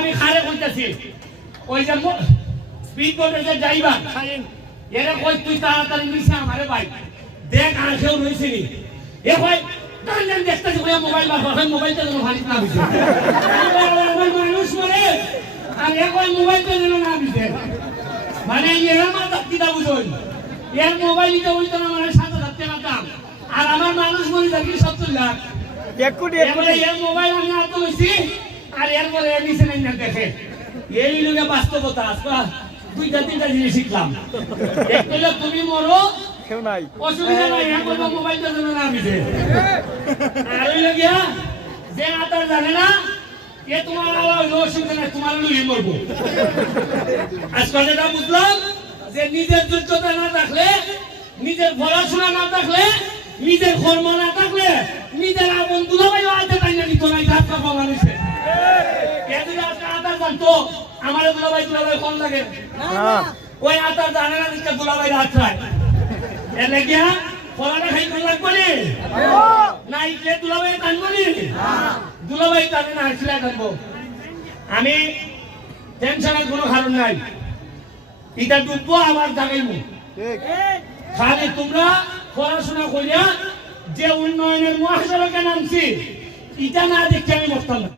আমি খারে কইতাছি ওই যে স্পিড বোটের যে ড্রাইভার এরা কই তুই তাড়াতাড়ি নিছে আমারে ভাই দেখ আর কেউ রইছে নি এ ভাই টান দেখতেছি ওই মোবাইল বার হয় মোবাইলটা যেন হারিয়ে না বিছে আমার মানুষ বলে আর এ কই মোবাইলটা যেন না বিছে মানে এরা মাথা কিটা বুঝুন এর মোবাইল নিতে হইতো না মানে 7,000 টাকা দাম আর আমার মানুষ বলি দেখি 70 লাখ 1 কোটি এর মোবাইল আমি আতো লইছি আর এর পরে এর নিচে না দেখে এই লোকে বাস্তবতা আজকে দুইটা তিনটা জিনিস শিখলাম একটা হলো তুমি মরো কেউ নাই অসুবিধা নাই এখন মোবাইলটা যেন না বিছে আর ওই লাগিয়া যে আতার জানে না এ তোমার আলাদা অসুবিধা নাই তোমার লুই মরবো আজকে যেটা বুঝলাম যে নিজের যোগ্যতা না থাকলে নিজের পড়াশোনা না থাকলে নিজের কর্ম না থাকলে নিজের আপন দুলাভাই আনতে তাই না নিত নাই ধাক্কা পাওয়া নিছে এদিন আজকে আতার জানতো আমার দুলাভাই কম লাগে ওই আতার জানে না দিকে দুলাভাই হাত খায় এর লাগিয়া পড়াটা খাইতে লাগবে না ইটলে দুলাভাই টানবো নি দুলাভাই টানে না হাসলে টানবো আমি টেনশনের কোনো কারণ নাই এটা ডুববো আবার জাগাইবো খালি তোমরা পড়াশোনা করিয়া যে উন্নয়নের মহাসড়কে নামছি এটা না দেখতে আমি মরতাম না।